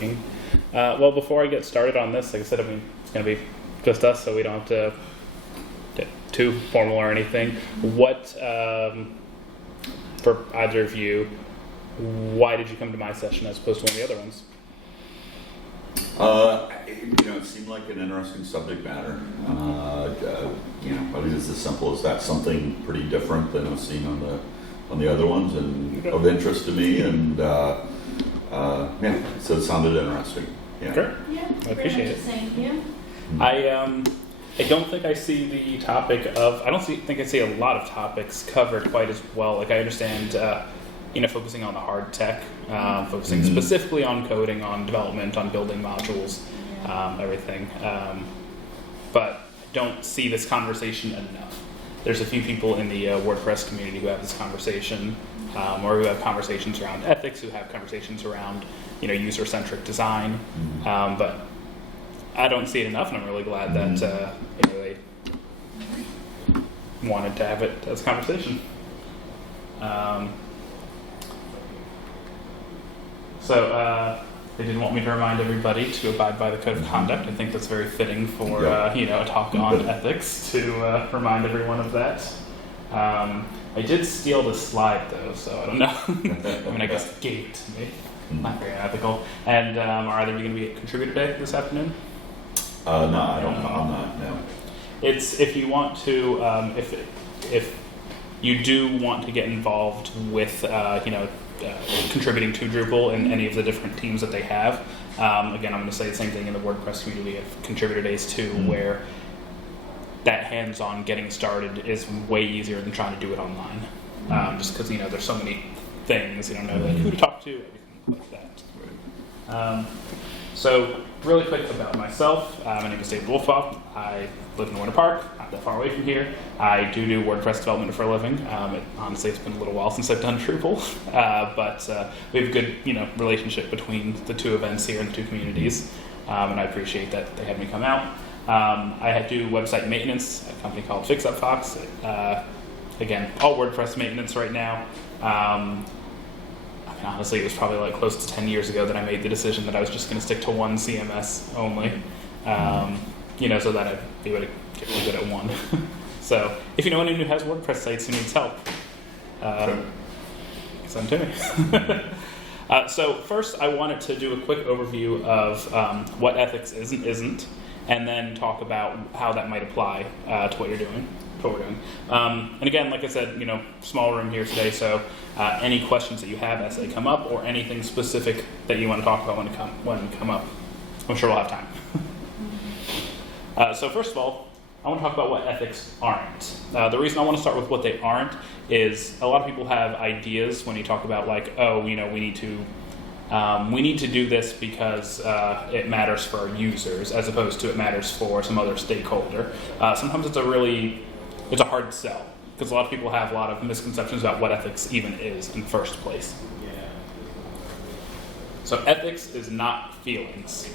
working. Well, before I get started on this, like I said, I mean, it's going to be just us, so we don't have to get too formal or anything. What, for either of you, why did you come to my session as opposed to one of the other ones? It seemed like an interesting subject matter. I mean, it's as simple as that. Something pretty different than I've seen on the other ones, and of interest to me. And so it sounded interesting. Yeah. Sure. Yeah, I appreciate it. Thank you. I don't think I see the topic of. I don't think I see a lot of topics covered quite as well. Like I understand. Focusing on the hard tech, focusing specifically on coding, on development, on building modules, everything. But I don't see this conversation enough. There's a few people in the WordPress community who have this conversation, or who have conversations around ethics, who have conversations around, user-centric design. But I don't see it enough, and I'm really glad that they wanted to have it as a conversation. So they didn't want me to remind everybody to abide by the code of conduct. I think that's very fitting for a talk on ethics to remind everyone of that. I did steal the slide though, so I don't know. I mean, I guess it gave it to me. Not very ethical. And are either of you going to be a contributor day this afternoon? No, I don't know. I'm not. No. It's if you want to, if you do want to get involved with contributing to Drupal and any of the different teams that they have. Again, I'm going to say the same thing in the WordPress community of contributor days too, where that hands-on getting started is way easier than trying to do it online. Just because there's so many things you don't know like who to talk to, everything like that. So really quick about myself. My name is David Wolfpaw. I live in Winter Park, not that far away from here. I do WordPress development for a living. Honestly, it's been a little while since I've done Drupal, but we have a good relationship between the two events here and the two communities, and I appreciate that they had me come out. I do website maintenance at a company called FixUpFox. Again, all WordPress maintenance right now. Honestly, it was probably close to 10 years ago that I made the decision that I was just going to stick to one CMS only, so that I'd be able to get really good at one. So if you know anyone who has WordPress sites who needs help, send to me. So first, I wanted to do a quick overview of what ethics is and isn't, and then talk about how that might apply to what you're doing. What we're doing. And again, like I said, small room here today, so any questions that you have as they come up, or anything specific that you want to talk about when they come up, I'm sure we'll have time. So first of all, I want to talk about what ethics aren't. The reason I want to start with what they aren't is a lot of people have ideas when you talk about we need to do this because it matters for our users, as opposed to it matters for some other stakeholder. Sometimes it's a hard sell, because a lot of people have a lot of misconceptions about what ethics even is in the first place. So ethics is not feelings.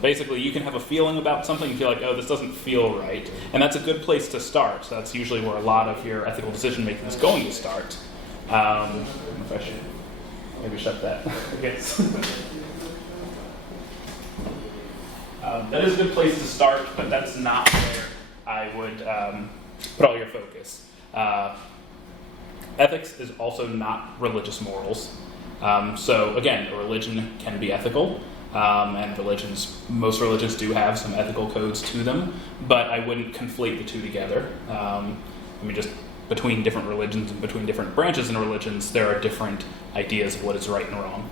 Basically, you can have a feeling about something and feel like, oh, this doesn't feel right. And that's a good place to start. So that's usually where a lot of your ethical decision making is going to start. I don't know if I should maybe shut that. I guess. That is a good place to start, but that's not where I would put all your focus. Ethics is also not religious morals. So again, a religion can be ethical, and most religions do have some ethical codes to them, but I wouldn't conflate the two together. Just between different religions and between different branches in religions, there are different ideas of what is right and wrong.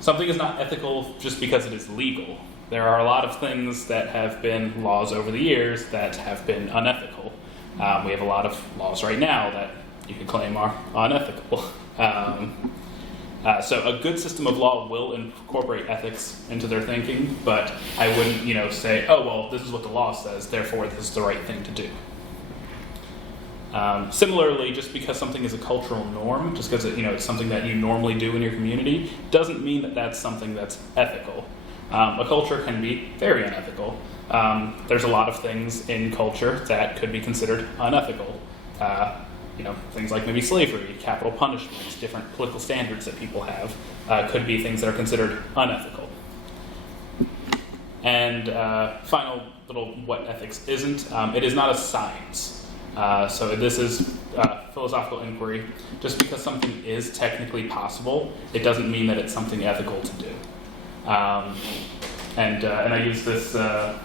Something is not ethical just because it is legal. There are a lot of things that have been laws over the years that have been unethical. We have a lot of laws right now that you could claim are unethical. So a good system of law will incorporate ethics into their thinking, but I wouldn't, say, oh, well, this is what the law says, therefore this is the right thing to do. Similarly, just because something is a cultural norm, just because it's something that you normally do in your community, doesn't mean that that's something that's ethical. A culture can be very unethical. There's a lot of things in culture that could be considered unethical. things like maybe slavery, capital punishments, different political standards that people have could be things that are considered unethical. And final little what ethics isn't, it is not a science. So this is philosophical inquiry. Just because something is technically possible, it doesn't mean that it's something ethical to do. And I use this from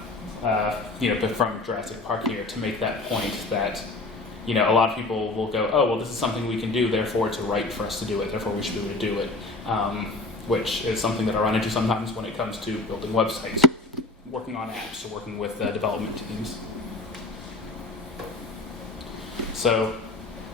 Jurassic Park here to make that point that a lot of people will go, oh, well, this is something we can do, therefore it's right for us to do it, therefore we should be able to do it, which is something that I run into sometimes when it comes to building websites, working on apps, or working with development teams. So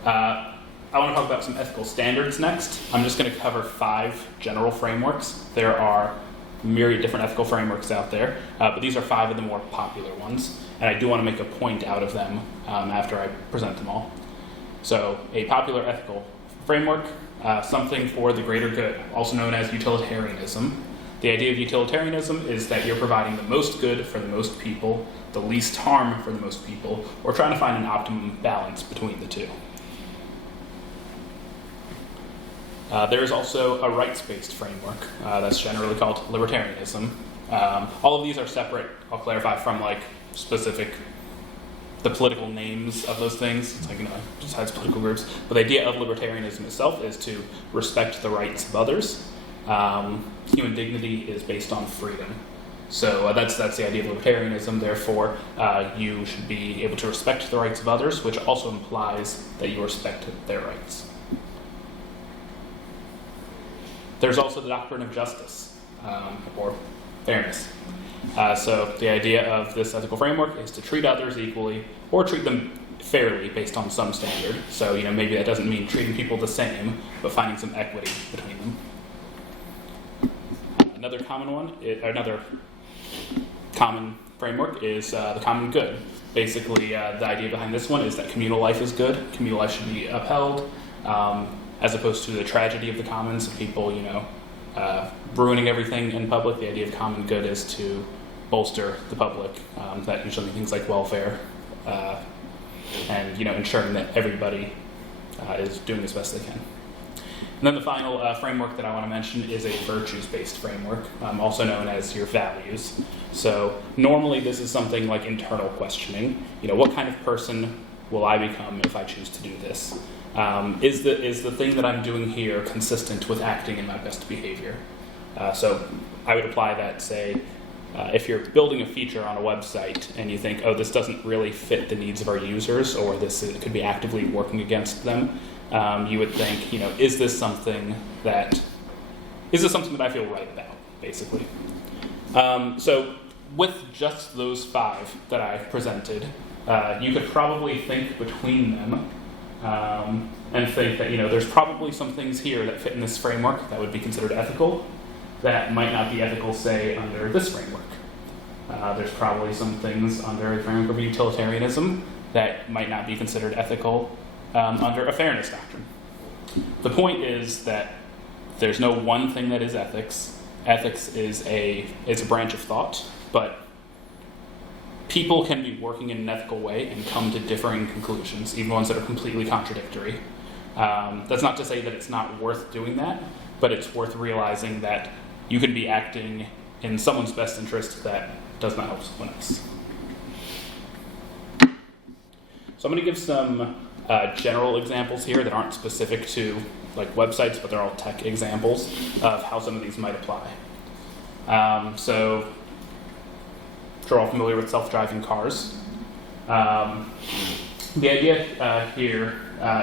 I want to talk about some ethical standards next. I'm just going to cover 5 general frameworks. There are myriad different ethical frameworks out there, but these are 5 of the more popular ones, and I do want to make a point out of them after I present them all. So a popular ethical framework, something for the greater good, also known as utilitarianism. The idea of utilitarianism is that you're providing the most good for the most people, the least harm for the most people, or trying to find an optimum balance between the two. There is also a rights-based framework that's generally called libertarianism. All of these are separate, I'll clarify, from the political names of those things. It's besides political groups. But the idea of libertarianism itself is to respect the rights of others. Human dignity is based on freedom. So that's the idea of libertarianism. Therefore, you should be able to respect the rights of others, which also implies that you respect their rights. There's also the doctrine of justice, or fairness. So the idea of this ethical framework is to treat others equally, or treat them fairly based on some standard. So maybe that doesn't mean treating people the same, but finding some equity between them. Another common framework is the common good. Basically, the idea behind this one is that communal life is good. Communal life should be upheld. As opposed to the tragedy of the commons, of people, ruining everything in public. The idea of common good is to bolster the public. That usually means things like welfare, and ensuring that everybody is doing as best they can. And then the final framework that I want to mention is a virtues-based framework, also known as your values. So normally this is something like internal questioning. What kind of person will I become if I choose to do this? Is the thing that I'm doing here consistent with acting in my best behavior? So I would apply that, say, if you're building a feature on a website and you think, oh, this doesn't really fit the needs of our users, or this could be actively working against them, you would think, is this something that I feel right about, basically? So with just those 5 that I presented, you could probably think between them and think that there's probably some things here that fit in this framework that would be considered ethical that might not be ethical, say, under this framework. There's probably some things under the framework of utilitarianism that might not be considered ethical under a fairness doctrine. The point is that there's no one thing that is ethics. Ethics is a branch of thought, but people can be working in an ethical way and come to differing conclusions, even ones that are completely contradictory. That's not to say that it's not worth doing that, but it's worth realizing that you could be acting in someone's best interest that does not help someone else. So I'm going to give some general examples here that aren't specific to websites, but they're all tech examples of how some of these might apply. So you're all familiar with self-driving cars. The idea here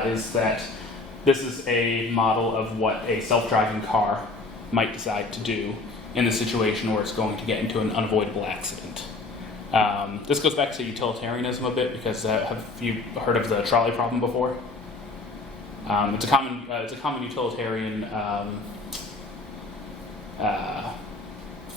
is that this is a model of what a self-driving car might decide to do in the situation where it's going to get into an unavoidable accident. This goes back to utilitarianism a bit, because have you heard of the trolley problem before? It's a common utilitarian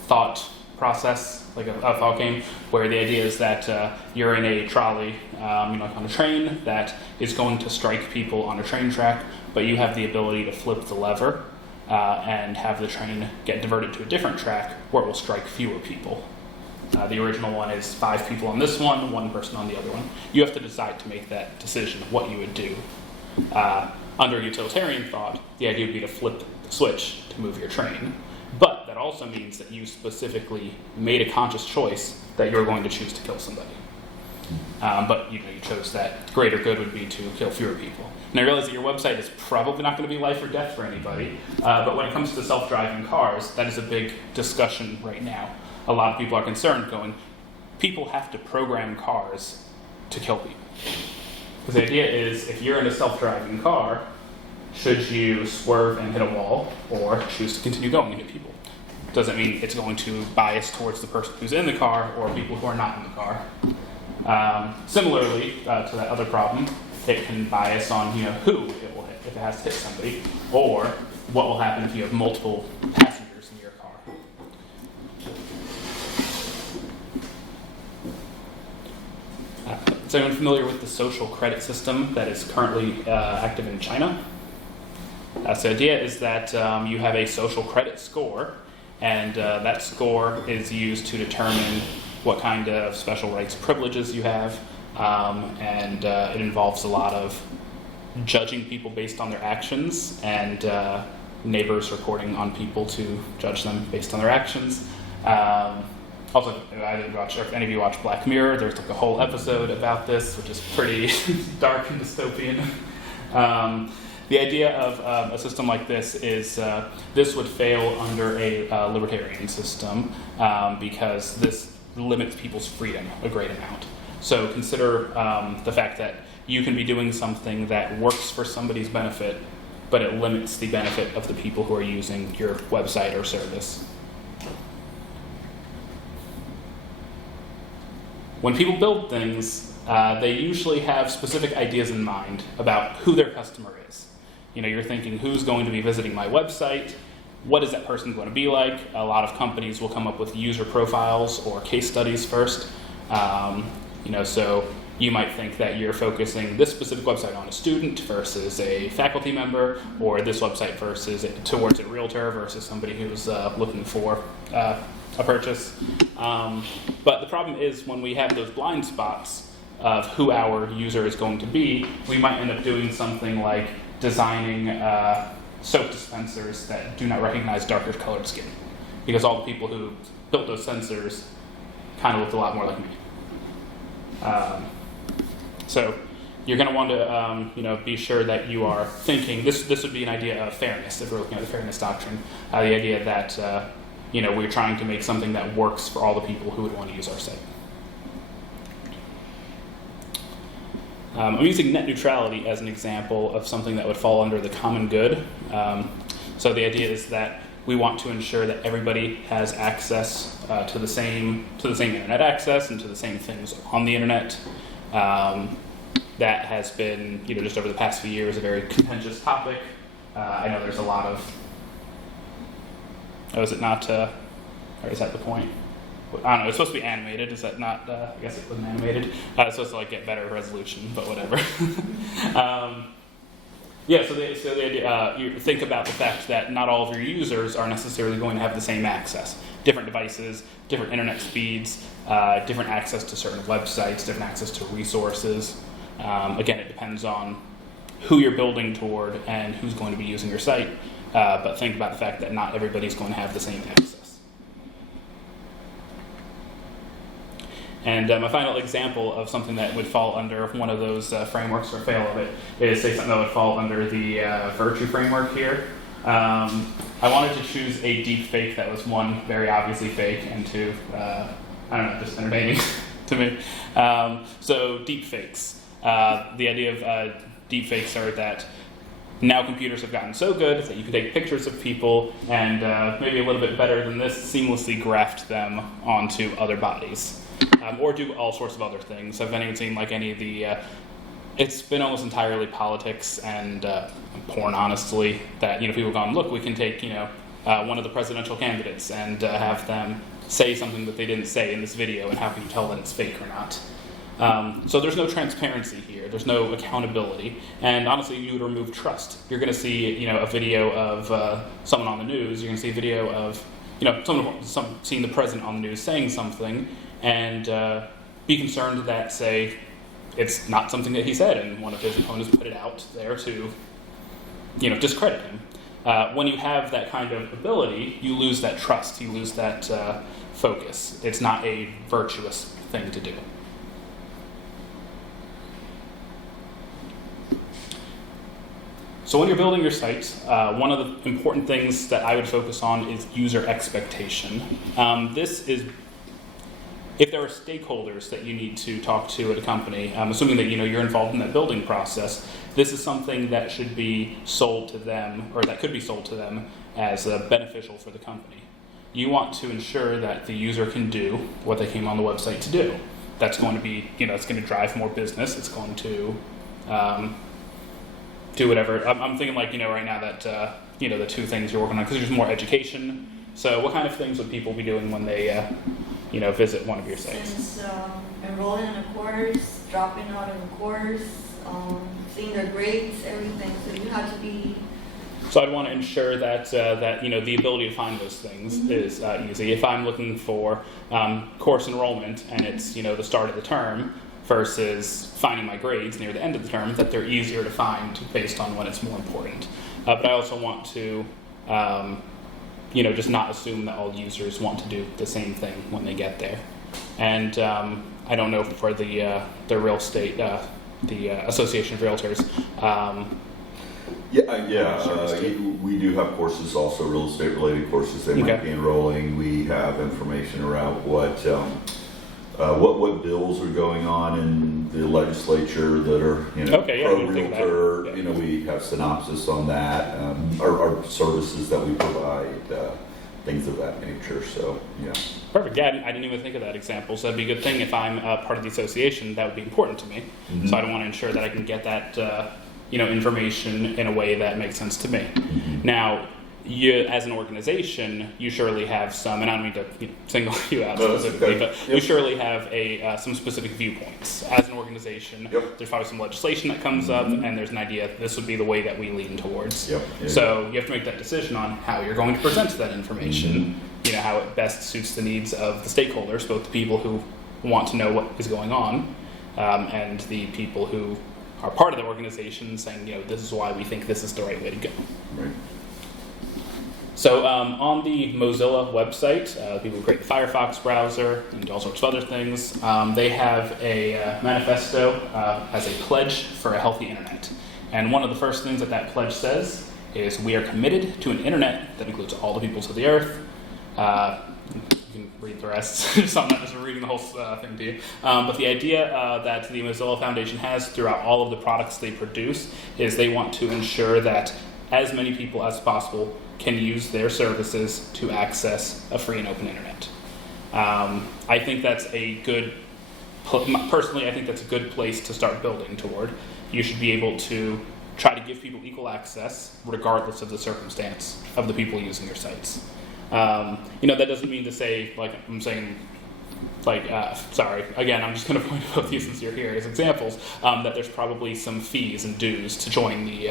thought process, like a thought game, where the idea is that you're in a trolley, on a train that is going to strike people on a train track, but you have the ability to flip the lever and have the train get diverted to a different track where it will strike fewer people. The original one is 5 people on this one, 1 person on the other one. You have to decide to make that decision of what you would do. Under utilitarian thought, the idea would be to flip the switch to move your train. But that also means that you specifically made a conscious choice that you're going to choose to kill somebody. But you chose that greater good would be to kill fewer people. And I realize that your website is probably not going to be life or death for anybody, but when it comes to self-driving cars, that is a big discussion right now. A lot of people are concerned going, people have to program cars to kill people. Because the idea is, if you're in a self-driving car, should you swerve and hit a wall, or choose to continue going and hit people? Doesn't mean it's going to bias towards the person who's in the car, or people who are not in the car. Similarly, to that other problem, it can bias on who it will hit, if it has to hit somebody, or what will happen if you have multiple passengers in your car. Is anyone familiar with the social credit system that is currently active in China? So the idea is that you have a social credit score, and that score is used to determine what kind of special rights privileges you have, and it involves a lot of judging people based on their actions, and neighbors reporting on people to judge them based on their actions. Also, I didn't watch, if any of you watch Black Mirror, there's like a whole episode about this, which is pretty dark and dystopian. The idea of a system like this is this would fail under a libertarian system because this limits people's freedom a great amount. So consider the fact that you can be doing something that works for somebody's benefit, but it limits the benefit of the people who are using your website or service. When people build things, they usually have specific ideas in mind about who their customer is. You're thinking, who's going to be visiting my website? What is that person going to be like? A lot of companies will come up with user profiles or case studies first. So you might think that you're focusing this specific website on a student versus a faculty member, or this website towards a realtor versus somebody who's looking for a purchase. But the problem is when we have those blind spots of who our user is going to be, we might end up doing something like designing soap dispensers that do not recognize darker colored skin, because all the people who built those sensors kind of looked a lot more like me. So you're going to want to be sure that you are thinking, this would be an idea of fairness, if we're looking at the fairness doctrine, the idea that we're trying to make something that works for all the people who would want to use our site. I'm using net neutrality as an example of something that would fall under the common good. So the idea is that we want to ensure that everybody has access to the same internet access and to the same things on the internet. That has been, just over the past few years, a very contentious topic. I know there's a lot of. Oh, is it not? Or is that the point? I don't know. It's supposed to be animated. Is that not? I guess it wasn't animated. It's supposed to get better resolution, but whatever. So the idea, you think about the fact that not all of your users are necessarily going to have the same access. Different devices, different internet speeds, different access to certain websites, different access to resources. Again, it depends on who you're building toward and who's going to be using your site. But think about the fact that not everybody's going to have the same access. And my final example of something that would fall under one of those frameworks or fail of it is, say, something that would fall under the virtue framework here. I wanted to choose a deep fake that was, one, very obviously fake, and two, just entertaining to me. So deep fakes. The idea of deep fakes are that now computers have gotten so good that you can take pictures of people and maybe a little bit better than this, seamlessly graft them onto other bodies. Or do all sorts of other things. I've even seen any of the, it's been almost entirely politics and porn, honestly, that, people gone, look, we can take, one of the presidential candidates and have them say something that they didn't say in this video, and how can you tell that it's fake or not? So there's no transparency here. There's no accountability. And honestly, you would remove trust. You're going to see, a video of someone on the news. You're going to see a video of, seeing the president on the news saying something, and be concerned that, say, it's not something that he said, and one of his opponents put it out there to, discredit him. When you have that kind of ability, you lose that trust, you lose that focus. It's not a virtuous thing to do. So when you're building your site, one of the important things that I would focus on is user expectation. This is, if there are stakeholders that you need to talk to at a company, assuming that you're involved in that building process, this is something that should be sold to them, or that could be sold to them as beneficial for the company. You want to ensure that the user can do what they came on the website to do. That's going to be, it's going to drive more business. It's going to do whatever. I'm thinking like, right now that, the two things you're working on, because there's more education. So what kind of things would people be doing when they, visit one of your sites? Since enrolling in a course, dropping out of a course, seeing their grades, everything. So you have to be. So I'd want to ensure that the ability to find those things is easy. If I'm looking for course enrollment and it's the start of the term versus finding my grades near the end of the term, that they're easier to find based on when it's more important. But I also want to just not assume that all users want to do the same thing when they get there. And I don't know for the real estate, the Association of Realtors. We do have courses, also real estate related courses they might be enrolling. We have information around what bills are going on in the legislature that are pro-realtor. We have synopsis on that. Our services that we provide, things of that nature. So Perfect. Yeah, I didn't even think of that example. So that'd be a good thing if I'm part of the association. That would be important to me. Mm-hmm. So I'd want to ensure that I can get that information in a way that makes sense to me. Mm-hmm. Now, you, as an organization, you surely have some, and I don't mean to single you out specifically, but you surely have some specific viewpoints. As an organization, there's probably some legislation that comes up, and there's an idea that this would be the way that we lean towards. So you have to make that decision on how you're going to present that information, how it best suits the needs of the stakeholders, both the people who want to know what is going on, and the people who are part of the organization saying, this is why we think this is the right way to go. Right. So on the Mozilla website, people who create the Firefox browser and all sorts of other things, they have a manifesto as a pledge for a healthy internet. And one of the first things that pledge says is, we are committed to an internet that includes all the peoples of the earth. You can read the rest, so I'm not just reading the whole thing to you. But the idea that the Mozilla Foundation has throughout all of the products they produce is they want to ensure that as many people as possible can use their services to access a free and open internet. I think that's personally, I think that's a good place to start building toward. You should be able to try to give people equal access regardless of the circumstance of the people using your sites. That doesn't mean to say, sorry, again, I'm just going to point out these since you're here as examples, that there's probably some fees and dues to join the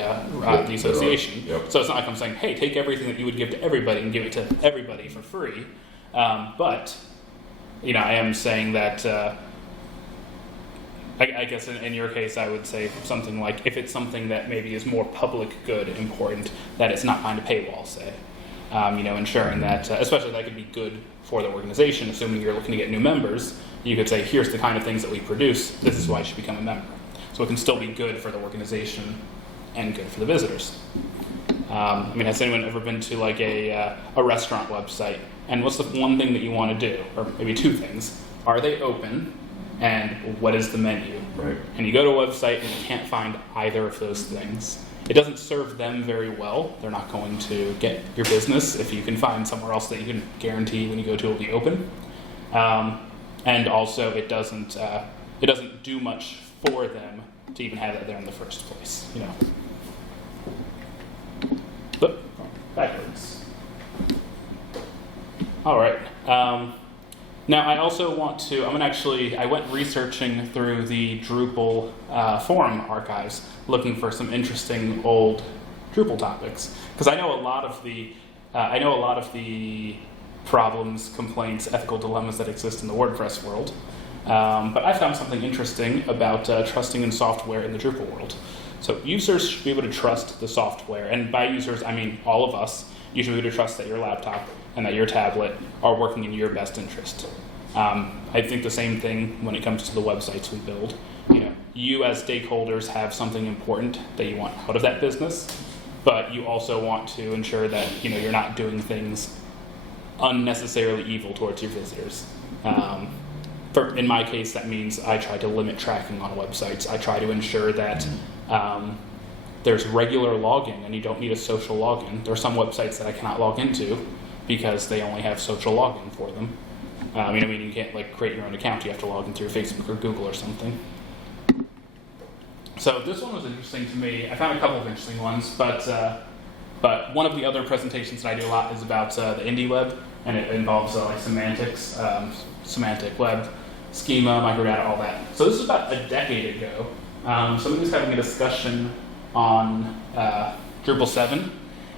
association. So it's not like I'm saying, hey, take everything that you would give to everybody and give it to everybody for free. But I am saying that, I guess in your case, I would say something like, if it's something that maybe is more public good important, that it's not behind a paywall, say. Ensuring that, especially that could be good for the organization, assuming you're looking to get new members, you could say, here's the kind of things that we produce, this is why you should become a member. So it can still be good for the organization and good for the visitors. Has anyone ever been to a restaurant website? And what's the one thing that you want to do? Or maybe two things. Are they open? And what is the menu? Right. And you go to a website and you can't find either of those things. It doesn't serve them very well. They're not going to get your business if you can find somewhere else that you can guarantee when you go to it will be open. And also, it doesn't do much for them to even have that there in the first place. But backwards. All right. Now, I also want to, I went researching through the Drupal forum archives, looking for some interesting old Drupal topics, because I know a lot of the problems, complaints, ethical dilemmas that exist in the WordPress world. But I found something interesting about trusting in software in the Drupal world. So users should be able to trust the software, and by users I mean all of us. You should be able to trust that your laptop and that your tablet are working in your best interest. I think the same thing when it comes to the websites we build. You as stakeholders have something important that you want out of that business, but you also want to ensure that you're not doing things unnecessarily evil towards your visitors. In my case, that means I try to limit tracking on websites. I try to ensure that there's regular login, and you don't need a social login. There are some websites that I cannot log into because they only have social login for them. You can't create your own account. You have to log in through Facebook or Google or something. So this one was interesting to me. I found a couple of interesting ones, but one of the other presentations that I do a lot is about the indie web, and it involves semantics, semantic web, schema, microdata, all that. So this is about a decade ago. Somebody was having a discussion on Drupal 7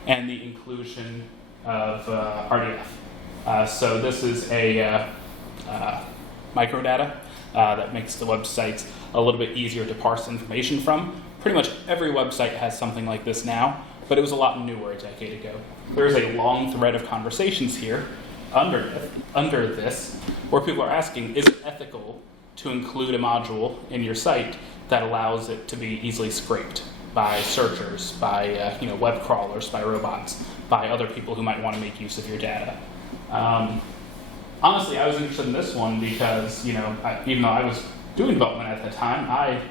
and the inclusion of RDF. So this is a microdata that makes the website a little bit easier to parse information from. Pretty much every website has something like this now, but it was a lot newer a decade ago. There's a long thread of conversations here under this where people are asking, is it ethical to include a module in your site that allows it to be easily scraped by searchers, by web crawlers, by robots, by other people who might want to make use of your data? Honestly, I was interested in this one because, even though I was doing development at the time, I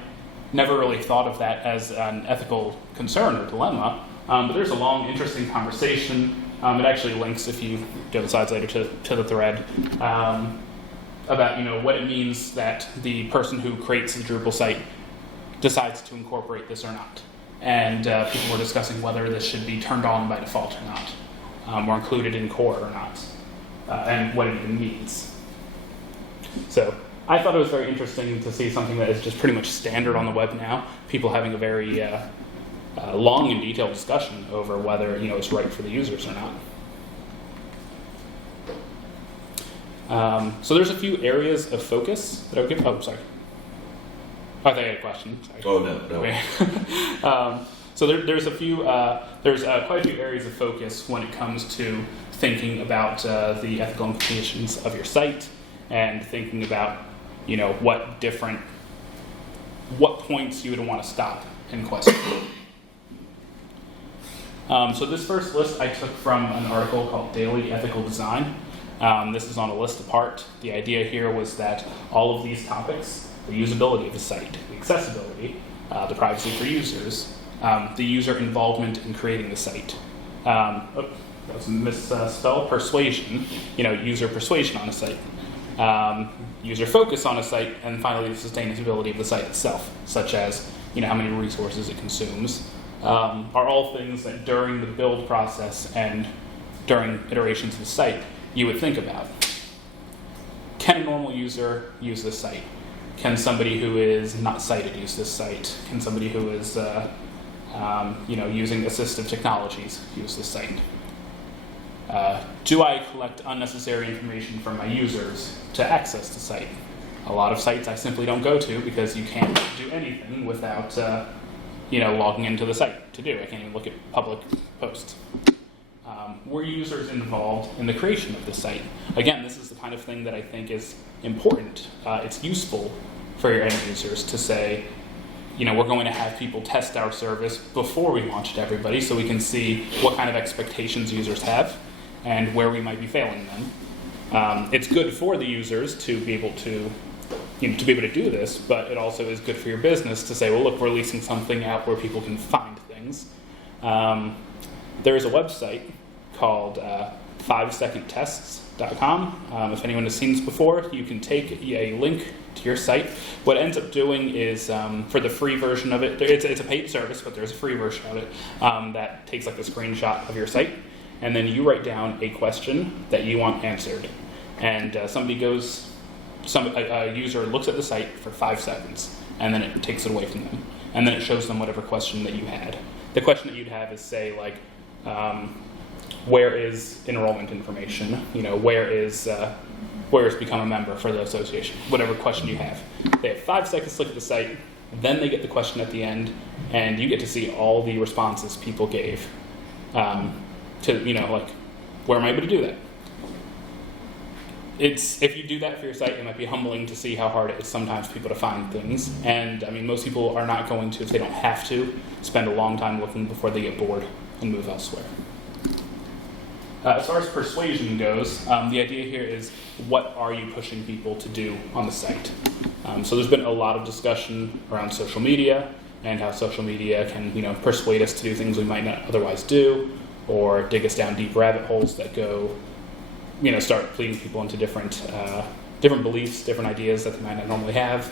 never really thought of that as an ethical concern or dilemma. But there's a long, interesting conversation. It actually links, if you go to the slides later, to the thread about what it means that the person who creates the Drupal site decides to incorporate this or not. And people were discussing whether this should be turned on by default or not, or included in core or not, and what it even means. So I thought it was very interesting to see something that is just pretty much standard on the web now, people having a very long and detailed discussion over whether it's right for the users or not. So there's a few areas of focus that I would give. Oh, sorry. I think I had a question. Sorry. Oh, no. So there's a few. There's quite a few areas of focus when it comes to thinking about the ethical implications of your site and thinking about what points you would want to stop and question. So this first list I took from an article called Daily Ethical Design. This is on a list apart. The idea here was that all of these topics, the usability of the site, the accessibility, the privacy for users, the user involvement in creating the site. That's misspelled. Persuasion, user persuasion on a site. User focus on a site, and finally the sustainability of the site itself, such as how many resources it consumes, are all things that during the build process and during iterations of the site you would think about. Can a normal user use this site? Can somebody who is not sighted use this site? Can somebody who is using assistive technologies use this site? Do I collect unnecessary information from my users to access the site? A lot of sites I simply don't go to because you can't do anything without logging into the site to do. I can't even look at public posts. Were users involved in the creation of the site? Again, this is the kind of thing that I think is important. It's useful for your end users to say, we're going to have people test our service before we launch it to everybody so we can see what kind of expectations users have and where we might be failing them. It's good for the users to be able to do this, but it also is good for your business to say, well, look, we're releasing something out where people can find things. There is a website called 5secondtests.com. If anyone has seen this before, you can take a link to your site. What it ends up doing is, for the free version of it, it's a paid service, but there's a free version of it that takes like a screenshot of your site, and then you write down a question that you want answered. And a user looks at the site for 5 seconds, and then it takes it away from them. And then it shows them whatever question that you had. The question that you'd have is, say, like, where is enrollment information? Where is whereas become a member for the association, whatever question you have. They have 5 seconds to look at the site, then they get the question at the end, and you get to see all the responses people gave to, like, where am I able to do that? If you do that for your site, it might be humbling to see how hard it is sometimes for people to find things. And I mean, most people are not going to, if they don't have to, spend a long time looking before they get bored and move elsewhere. As far as persuasion goes, the idea here is, what are you pushing people to do on the site? So there's been a lot of discussion around social media and how social media can, persuade us to do things we might not otherwise do, or dig us down deep rabbit holes that go, start leading people into different beliefs, different ideas that they might not normally have.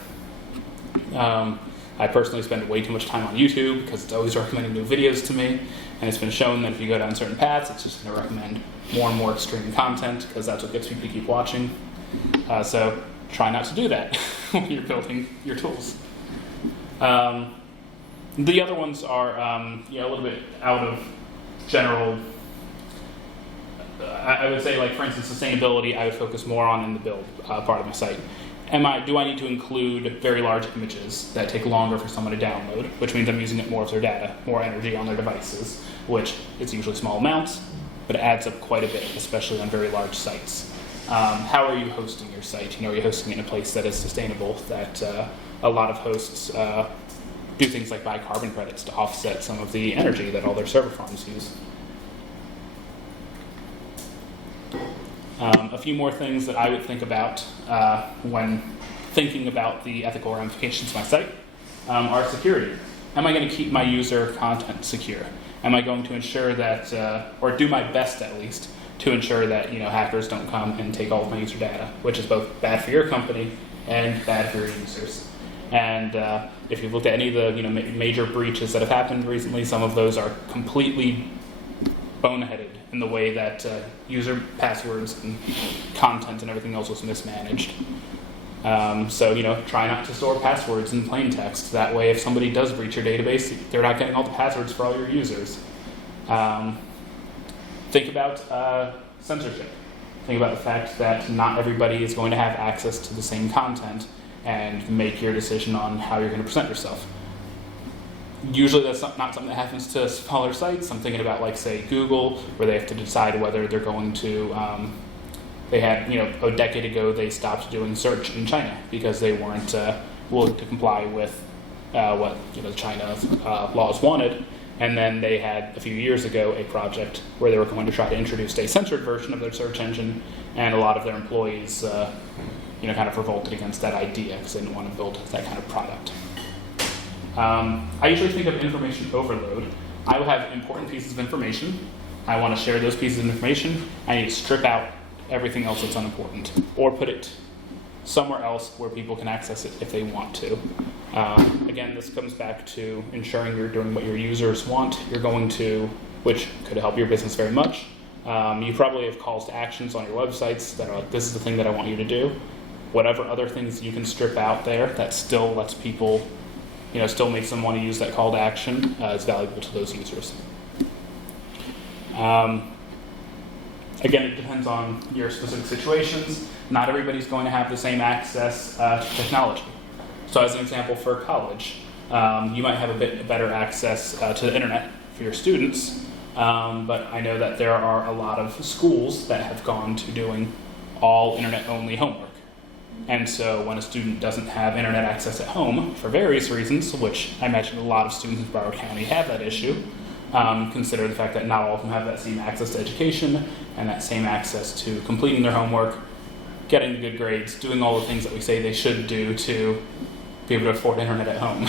I personally spend way too much time on YouTube because it's always recommending new videos to me, and it's been shown that if you go down certain paths, it's just going to recommend more and more extreme content because that's what gets people to keep watching. So try not to do that when you're building your tools. The other ones are a little bit out of general. I would say, like, for instance, sustainability, I would focus more on in the build part of my site. Do I need to include very large images that take longer for someone to download, which means I'm using up more of their data, more energy on their devices, which is usually small amounts, but it adds up quite a bit, especially on very large sites. How are you hosting your site? Are you hosting it in a place that is sustainable, that a lot of hosts do things like buy carbon credits to offset some of the energy that all their server farms use. A few more things that I would think about when thinking about the ethical ramifications of my site are security. Am I going to keep my user content secure? Am I going to ensure that, or do my best at least, to ensure that hackers don't come and take all of my user data, which is both bad for your company and bad for your users. And if you've looked at any of the major breaches that have happened recently, some of those are completely boneheaded in the way that user passwords and content and everything else was mismanaged. So try not to store passwords in plain text. That way, if somebody does breach your database, they're not getting all the passwords for all your users. Think about censorship. Think about the fact that not everybody is going to have access to the same content, and make your decision on how you're going to present yourself. Usually that's not something that happens to smaller sites. I'm thinking about, like, say, Google, where they have to decide whether they're going to, they had, a decade ago they stopped doing search in China because they weren't willing to comply with what China laws wanted. And then they had, a few years ago, a project where they were going to try to introduce a censored version of their search engine, and a lot of their employees kind of revolted against that idea because they didn't want to build that kind of product. I usually think of information overload. I will have important pieces of information. I want to share those pieces of information. I need to strip out everything else that's unimportant, or put it somewhere else where people can access it if they want to. Again, this comes back to ensuring you're doing what your users want. You're going to, which could help your business very much. You probably have calls to actions on your websites that are like, this is the thing that I want you to do. Whatever other things you can strip out there that still lets people, still makes them want to use that call to action is valuable to those users. Again, it depends on your specific situations. Not everybody's going to have the same access to technology. So as an example, for college, you might have a bit better access to the internet for your students, but I know that there are a lot of schools that have gone to doing all internet-only homework. And so when a student doesn't have internet access at home, for various reasons, which I imagine a lot of students in Broward County have that issue, consider the fact that not all of them have that same access to education and that same access to completing their homework, getting good grades, doing all the things that we say they should do to be able to afford internet at home.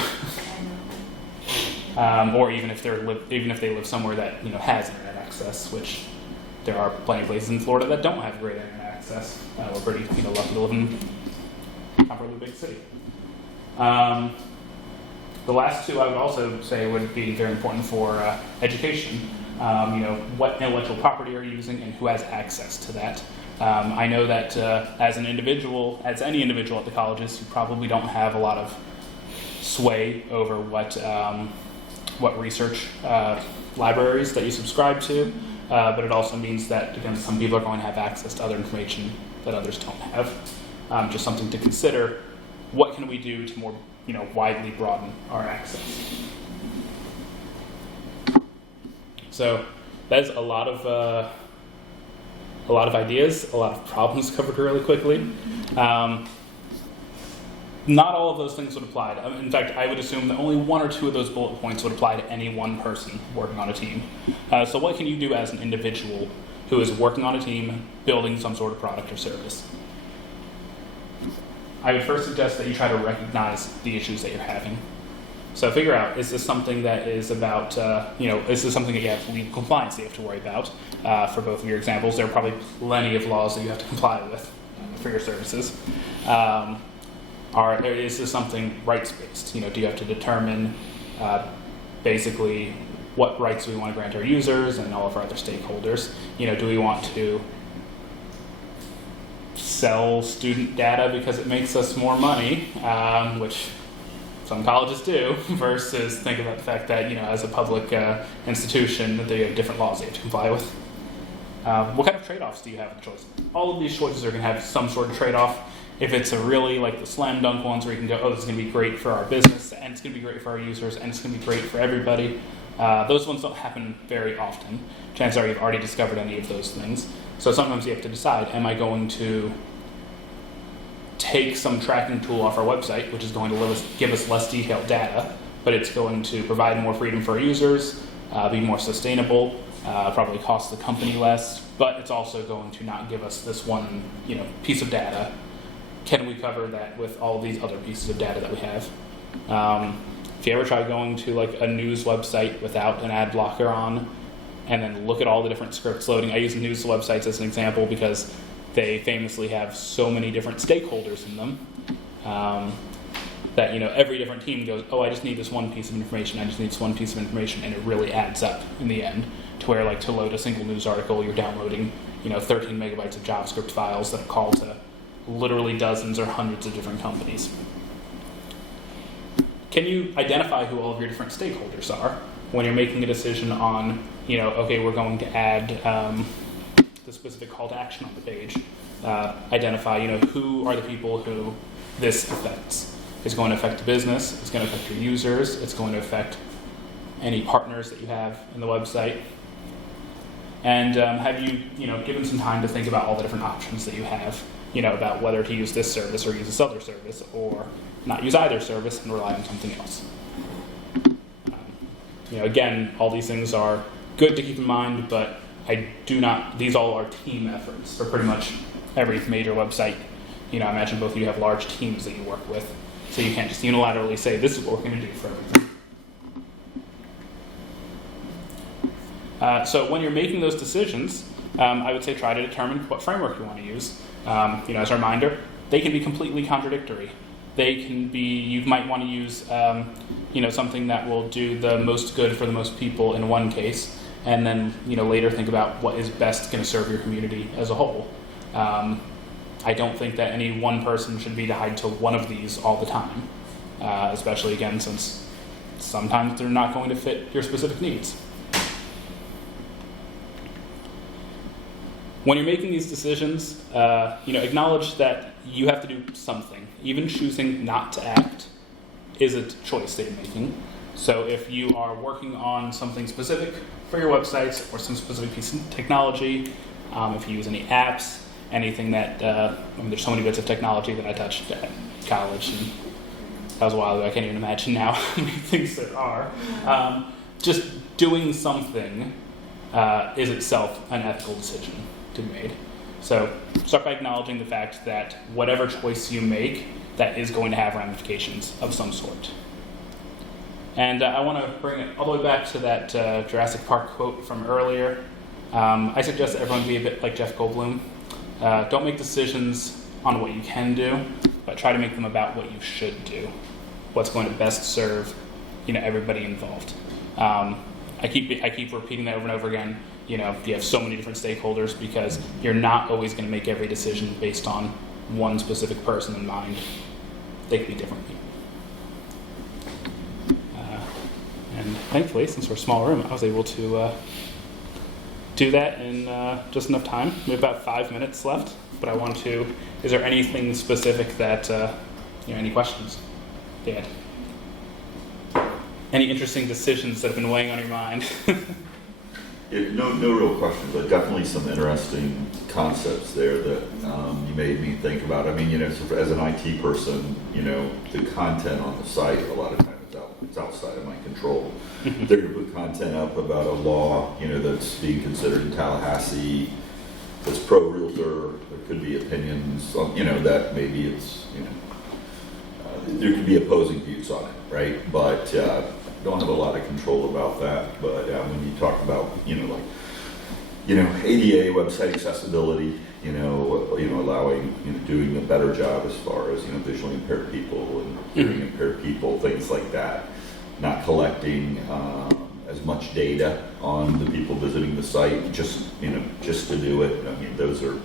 Or even if they live somewhere that has internet access, which there are plenty of places in Florida that don't have great internet access. We're pretty lucky to live in a comparably big city. The last two I would also say would be very important for education. What intellectual property are you using and who has access to that? I know that as any individual at the colleges, you probably don't have a lot of sway over what research libraries that you subscribe to. but it also means that, again, some people are going to have access to other information that others don't have. Just something to consider. What can we do to more, widely broaden our access? So that's a lot of ideas, a lot of problems covered really quickly. Not all of those things would apply. In fact, I would assume that only one or two of those bullet points would apply to any one person working on a team. So what can you do as an individual who is working on a team, building some sort of product or service? I would first suggest that you try to recognize the issues that you're having. So figure out, is this something that is about, is this something that you have legal compliance that you have to worry about? For both of your examples, there are probably plenty of laws that you have to comply with for your services. Is this something rights-based? Do you have to determine basically what rights we want to grant our users and all of our other stakeholders? Do we want to sell student data because it makes us more money, which some colleges do, versus think about the fact that, as a public institution, that they have different laws they have to comply with. What kind of trade-offs do you have in choice? All of these choices are going to have some sort of trade-off. If it's a really like the slam dunk ones where you can go, this is going to be great for our business, and it's going to be great for our users, and it's going to be great for everybody, those ones don't happen very often. Chances are you've already discovered any of those things. So sometimes you have to decide, am I going to take some tracking tool off our website, which is going to give us less detailed data, but it's going to provide more freedom for our users, be more sustainable, probably cost the company less, but it's also going to not give us this one piece of data. Can we cover that with all these other pieces of data that we have? If you ever try going to like a news website without an ad blocker on, and then look at all the different scripts loading. I use news websites as an example because they famously have so many different stakeholders in them that every different team goes, oh, I just need this one piece of information, I just need this one piece of information, and it really adds up in the end to where to load a single news article, you're downloading 13 megabytes of JavaScript files that call to literally dozens or hundreds of different companies. Can you identify who all of your different stakeholders are when you're making a decision on, okay, we're going to add the specific call to action on the page? Identify, who are the people who this affects. It's going to affect the business, it's going to affect your users, it's going to affect any partners that you have in the website. And have you, given some time to think about all the different options that you have, about whether to use this service or use this other service, or not use either service and rely on something else. Again, all these things are good to keep in mind, but these all are team efforts for pretty much every major website. I imagine both of you have large teams that you work with, so you can't just unilaterally say, this is what we're going to do for everything. So when you're making those decisions, I would say try to determine what framework you want to use. As a reminder, they can be completely contradictory. You might want to use, something that will do the most good for the most people in one case, and then, later think about what is best going to serve your community as a whole. I don't think that any one person should be tied to one of these all the time, especially, again, since sometimes they're not going to fit your specific needs. When you're making these decisions, acknowledge that you have to do something. Even choosing not to act is a choice that you're making. So if you are working on something specific for your websites or some specific piece of technology, if you use any apps, anything that, there's so many bits of technology that I touched at college, and that was a while ago, I can't even imagine now how many things there are. Just doing something is itself an ethical decision to be made. So start by acknowledging the fact that whatever choice you make, that is going to have ramifications of some sort. And I want to bring it all the way back to that Jurassic Park quote from earlier. I suggest that everyone be a bit like Jeff Goldblum. Don't make decisions on what you can do, but try to make them about what you should do. What's going to best serve, everybody involved. I keep repeating that over and over again. You have so many different stakeholders because you're not always going to make every decision based on one specific person in mind. They could be different people. And thankfully, since we're a small room, I was able to do that in just enough time. We have about 5 minutes left, but I want to. Is there anything specific that any questions, Dan? Any interesting decisions that have been weighing on your mind? No real questions, but definitely some interesting concepts there that you made me think about. I mean, so as an IT person, the content on the site a lot of times it's outside of my control. They're going to put content up about a law, that's being considered in Tallahassee that's pro-realtor. There could be opinions on, that maybe it's, there could be opposing views on it, right? But don't have a lot of control about that. But when you talk about, ADA website accessibility, allowing, doing a better job as far as, visually impaired people and hearing impaired people, things like that. Not collecting as much data on the people visiting the site, just to do it. I mean, those are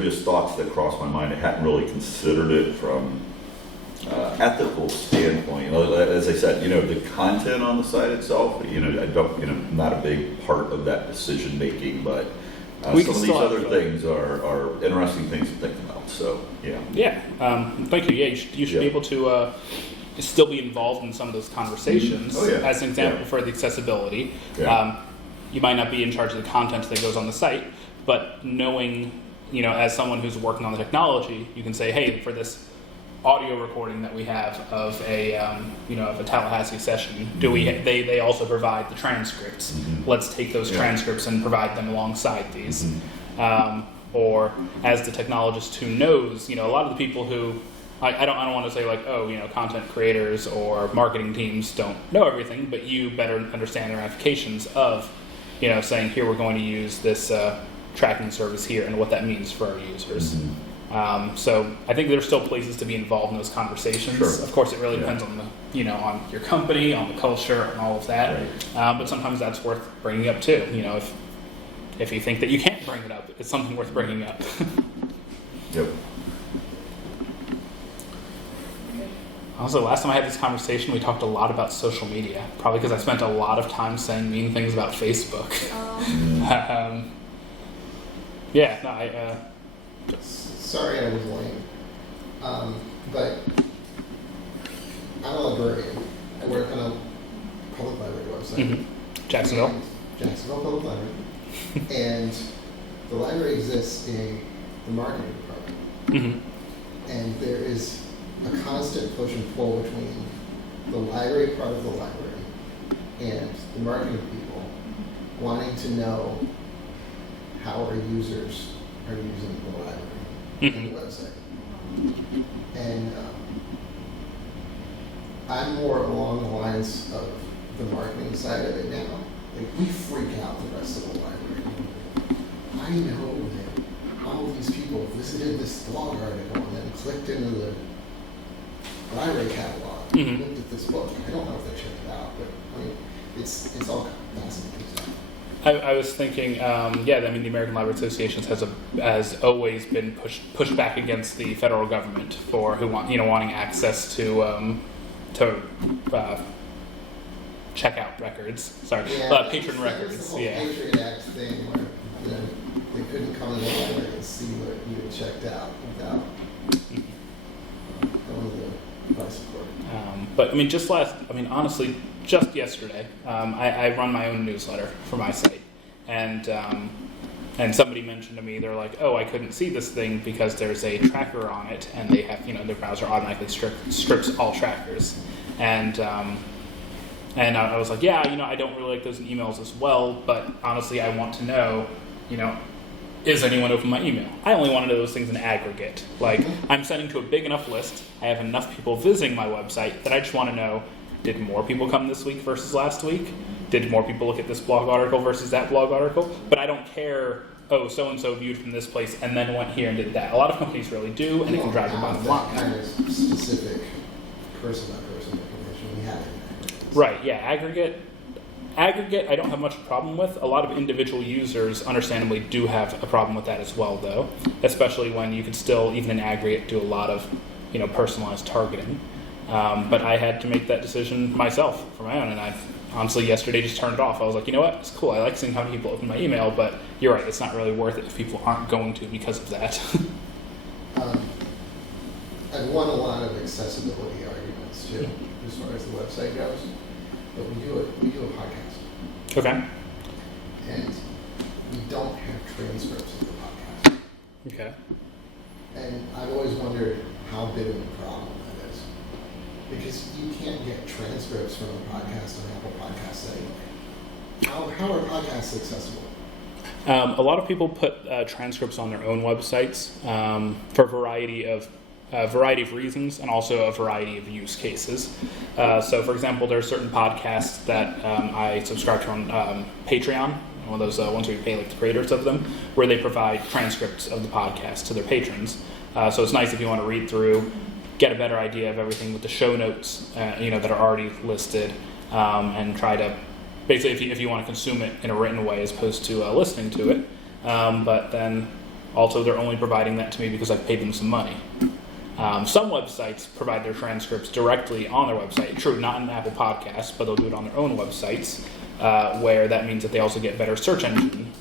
just thoughts that cross my mind. I hadn't really considered it from ethical standpoint. As I said, the content on the site itself, I don't, not a big part of that decision making, but some of these other things are interesting things to think about. So, yeah. Yeah. Thank you. Yeah, you should be able to still be involved in some of those conversations. Oh, yeah. As an example for the accessibility. Yeah. You might not be in charge of the content that goes on the site, but knowing, as someone who's working on the technology, you can say, hey, for this audio recording that we have of a of a Tallahassee session, they also provide the transcripts. Let's take those transcripts and provide them alongside these. Or as the technologist who knows, a lot of the people who I don't want to say like, content creators or marketing teams don't know everything, but you better understand the ramifications of, saying here we're going to use this tracking service here and what that means for our users. So I think there's still places to be involved in those conversations. Sure. Of course, it really depends on the, on your company, on the culture, and all of that. Right. But sometimes that's worth bringing up too. If you think that you can't bring it up, it's something worth bringing up. Yep. Also, last time I had this conversation, we talked a lot about social media, probably because I spent a lot of time saying mean things about Facebook. Sorry I was late, but I'm a librarian. I work on a public library website. Jacksonville Public Library. And the library exists in the marketing department. And there is a constant push and pull between the library part of the library and the marketing people wanting to know how our users are using the library and the website. And I'm more along the lines of the marketing side of it now. Like, we freak out the rest of the library. I know that all of these people visited this blog article and then clicked into the library catalog and looked at this book. I don't know if they checked it out, but I mean, it's all fascinating stuff. I was thinking, the American Library Association has always been pushed back against the federal government for wanting access to check out records. Sorry, patron records. It's the whole Patriot Act thing where they couldn't come in the library and see what you had checked out without going to the price support. But honestly, just yesterday, I run my own newsletter for my site, and somebody mentioned to me, they're like, oh, I couldn't see this thing because there's a tracker on it, and they have, their browser automatically strips all trackers, and I was like, I don't really like those in emails as well, but honestly, I want to know, is anyone open my email? I only want to know those things in aggregate. Like, I'm sending to a big enough list, I have enough people visiting my website that I just want to know, did more people come this week versus last week? Did more people look at this blog article versus that blog article? But I don't care, so-and-so viewed from this place and then went here and did that. A lot of companies really do, and it can drive your bottom line. Kind of specific person-by-person information we have in there. Right, yeah, aggregate, I don't have much problem with. A lot of individual users, understandably, do have a problem with that as well, though, especially when you could still, even in aggregate, do a lot of, personalized targeting. But I had to make that decision myself for my own, and honestly yesterday just turned it off. I was like, you know what, it's cool. I like seeing how many people open my email, but you're right, it's not really worth it if people aren't going to because of that. I've won a lot of accessibility arguments too, as far as the website goes. But we do a podcast. Okay. And we don't have transcripts of the podcast. Okay. And I've always wondered how big of a problem that is. Because you can't get transcripts from a podcast on Apple Podcasts anyway. How are podcasts accessible? A lot of people put transcripts on their own websites for a variety of reasons and also a variety of use cases. So, for example, there are certain podcasts that I subscribe to on Patreon, one of those ones where you pay like the creators of them, where they provide transcripts of the podcast to their patrons. So it's nice if you want to read through, get a better idea of everything with the show notes, that are already listed, and try to basically if you want to consume it in a written way as opposed to listening to it. But then also they're only providing that to me because I've paid them some money. Some websites provide their transcripts directly on their website. True, not in Apple Podcasts, but they'll do it on their own websites, where that means that they also get better search engine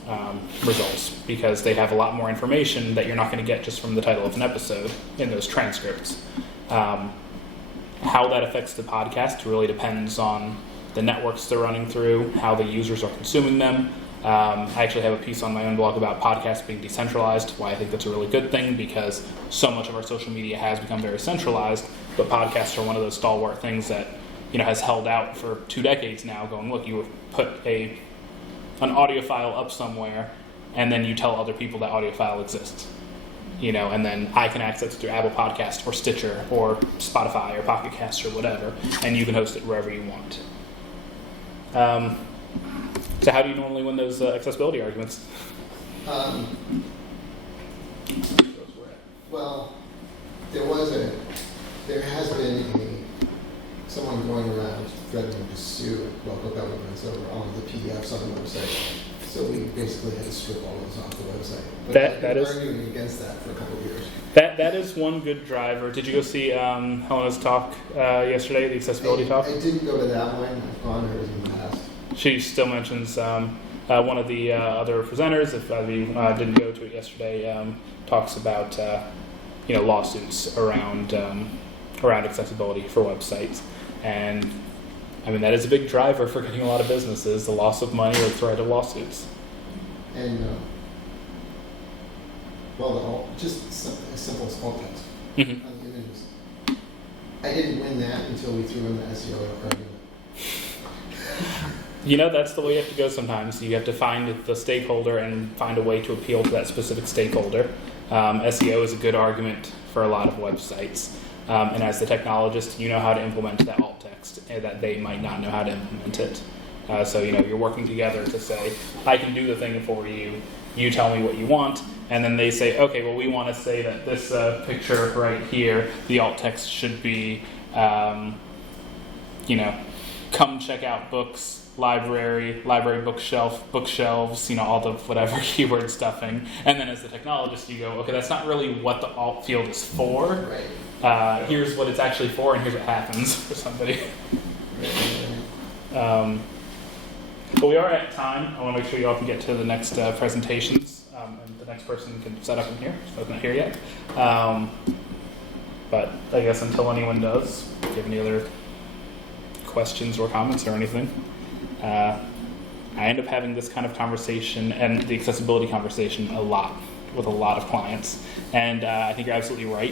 results because they have a lot more information that you're not going to get just from the title of an episode in those transcripts. How that affects the podcast really depends on the networks they're running through, how the users are consuming them. I actually have a piece on my own blog about podcasts being decentralized, why I think that's a really good thing, because so much of our social media has become very centralized, but podcasts are one of those stalwart things that has held out for 2 decades now, going, look, you put an audio file up somewhere, and then you tell other people that audio file exists. And then I can access it through Apple Podcast or Stitcher or Spotify or Pocket Cast or whatever, and you can host it wherever you want. So how do you normally win those accessibility arguments? Well, there has been someone going around threatening to sue local governments over all of the PDFs on the website. So we basically had to strip all those off the website. But I've been arguing against that for a couple of years. That is one good driver. Did you go see Helena's talk yesterday, the accessibility talk? I didn't go to that one. I've gone to hers in the past. She still mentions one of the other presenters, if you didn't go to it yesterday, talks about lawsuits around accessibility for websites. And I mean, that is a big driver for getting a lot of businesses, the loss of money or the threat of lawsuits. And, just a simple alt text on the images. I didn't win that until we threw in the SEO argument. That's the way you have to go sometimes. You have to find the stakeholder and find a way to appeal to that specific stakeholder. SEO is a good argument for a lot of websites. And as the technologist, you know how to implement that alt text that they might not know how to implement it. So you're working together to say, I can do the thing for you, you tell me what you want, and then they say, okay, well, we want to say that this picture right here, the alt text should be, come check out books, library bookshelf, bookshelves, all the whatever keyword stuffing. And then as the technologist, you go, okay, that's not really what the alt field is for. Right. Here's what it's actually for, and here's what happens for somebody. But we are at time. I want to make sure you all can get to the next presentations, and the next person can set up in here. So it's not here yet. But I guess until anyone does, do you have any other questions or comments or anything? I end up having this kind of conversation and the accessibility conversation a lot with a lot of clients. And I think you're absolutely right.